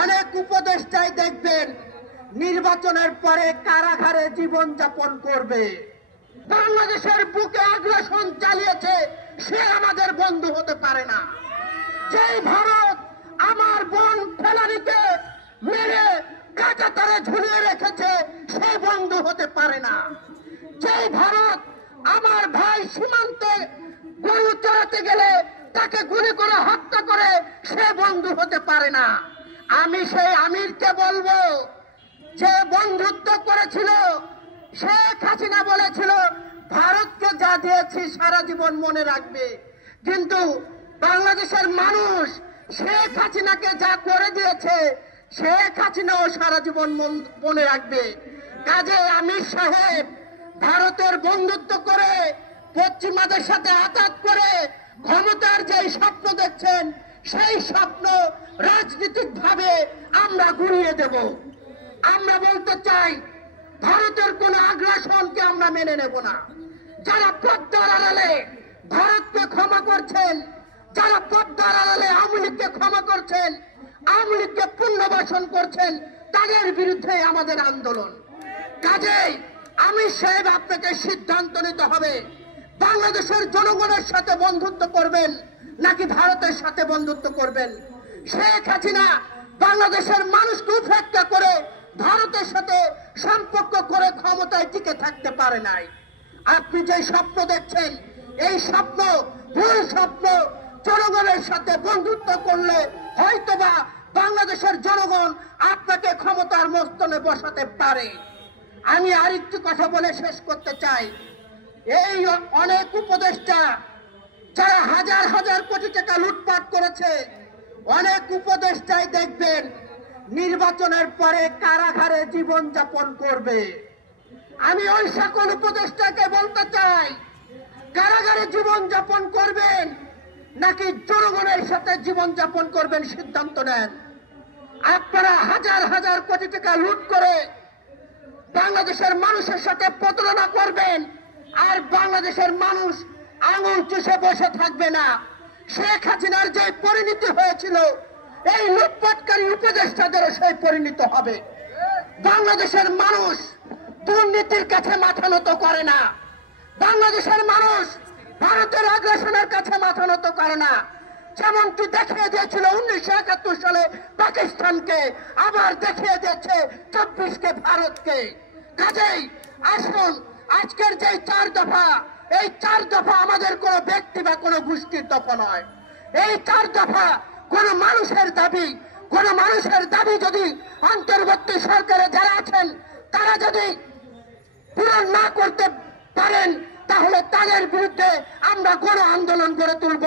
অনেক উপদেষ্টাই দেখবেন নির্বাচনের পরে কারাগারে জীবন যাপন করবে। বাংলাদেশের বুকে আগ্রাসন চালিয়েছে সে আমাদের বন্ধু হতে পারে না। যেই ভারত আমার বোন ফেলানিকে মেরে কাঁটাতারে ঝুলিয়ে রেখেছে সে বন্ধু হতে পারে না। যেই ভারত আমার ভাই সীমান্তে গরু চড়াতে গেলে তাকে গুলি করে হত্যা করে সে বন্ধু হতে পারে না। আমি সেই আমিরকে বলবো, যে বন্ধুত্ব করেছিল শেখ হাসিনা বলেছিল ভারতকে যা দিয়েছি সারা জীবন মনে রাখবে, কিন্তু বাংলাদেশের মানুষ শেখ হাসিনাকে যা করে দিয়েছে শেখ হাসিনাও সারা জীবন মনে রাখবে। কাজে আমির সাহেব ভারতের বন্ধুত্ব করে পশ্চিমাদের সাথে আঘাত করে ক্ষমতার যে স্বপ্ন দেখছেন সেই স্বপ্ন রাজনৈতিক ভাবে আমরা ঘুরিয়ে দেব। আমরা বলতে চাই ভারতের কোন আগ্রাসনকে আমরা মেনে নেব না। যারা পদ্মার আড়ালে ভারতকে ক্ষমা করছেন, যারা পদ্মার আড়ালে আওয়ামী লীগকে ক্ষমা করছেন, আওয়ামী লীগকে পুনর্বাসন করছেন, তাদের বিরুদ্ধে আমাদের আন্দোলন। কাজেই আমির সাহেব আপনাকে সিদ্ধান্ত নিতে হবে, বাংলাদেশের জনগণের সাথে বন্ধুত্ব করবেন নাকি ভারতের সাথে বন্ধুত্ব করবেন। শেখ হাসিনা বাংলাদেশের মানুষকে উপেক্ষা করে ভারতের সাথে সম্পর্ক করে ক্ষমতায় টিকে থাকতে পারে নাই। আপনি যে স্বপ্ন দেখছেন এই স্বপ্ন ভুল স্বপ্ন। জনগণের সাথে বন্ধুত্ব করলে হয়তোবা বাংলাদেশের জনগণ আপনাকে ক্ষমতার মস্তনে বসাতে পারে। আমি আরেকটু কথা বলে শেষ করতে চাই। এই অনেক উপদেষ্টা যারা হাজার হাজার কোটি টাকা লুটপাট করেছে, অনেক উপদেষ্টাই দেখবেন নির্বাচনের পরে কারাগারে জীবন যাপন করবে। আমি ওই সকল উপদেষ্টাকে বলতে চাই, কারাগারে জীবন যাপন করবেন নাকি জনগণের সাথে জীবন যাপন করবেন সিদ্ধান্ত নেন। আপনারা হাজার হাজার কোটি টাকা লুট করে বাংলাদেশের মানুষের সাথে প্রতারণা করবেন, আর বাংলাদেশের মানুষ আঙুল চুষে বসে থাকবে না। শেখ হাসিনার যে পরিণতি হয়েছিল এই লুটপাটকারী উপদেষ্টাদেরও সেই পরিণতি হবে। বাংলাদেশের মানুষ দুর্নীতির কাছে মাথা নত করে না। বাংলাদেশের মানুষ ভারতের আগ্রাসনের কাছে মাথা নত করে না। যেমনটি দেখিয়ে দিয়েছিল 1971 সালে পাকিস্তানকে, আবার দেখিয়ে দিয়েছে 24কে ভারতকে। কাজেই আসুন, আজকের যে 4 দফা, এই 4 দফা আমাদের কোন ব্যক্তি বা কোন গোষ্ঠীর দফা নয়। এই 4 দফা কোন মানুষের দাবি। কোন মানুষের দাবি যদি অন্তর্বর্তী সরকারে যারা আছেন তারা যদি পূরণ না করতে পারেন তাহলে তাদের বিরুদ্ধে আমরা গণ আন্দোলন গড়ে তুলব।